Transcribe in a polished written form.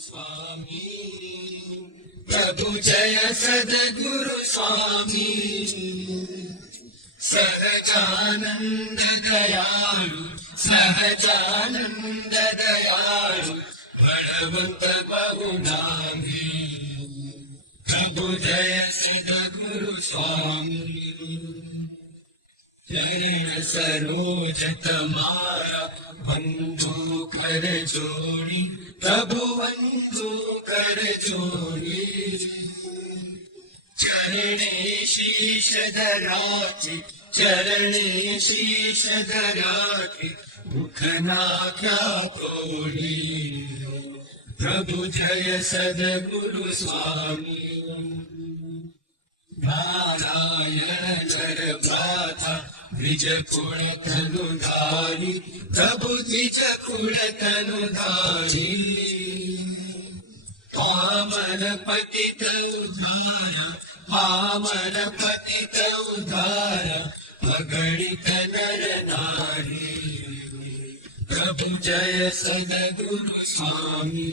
स्वामी प्रभु जय सद्गुरु स्वामी सहजानंद दयालु सहजानंद दयालु बलवंत बहुनामी प्रभु जय सद्गुरु स्वामी चरण सरोज तमारा बंधु कर जोड़ी प्रभु बंधु कर जोड़ी चरणे शीश धराके चरणे शीश धराके मुखना क्या तोड़ी प्रभु जय सद्गुरु स्वामी नारायण भ्राता द्विज कुल तनुधारी प्रभु द्विज कुल तनुधारी पावन पतित उद्धारा पावन पतित उद्धारा अगणित नर नारी प्रभु जय सद्गुरु स्वामी।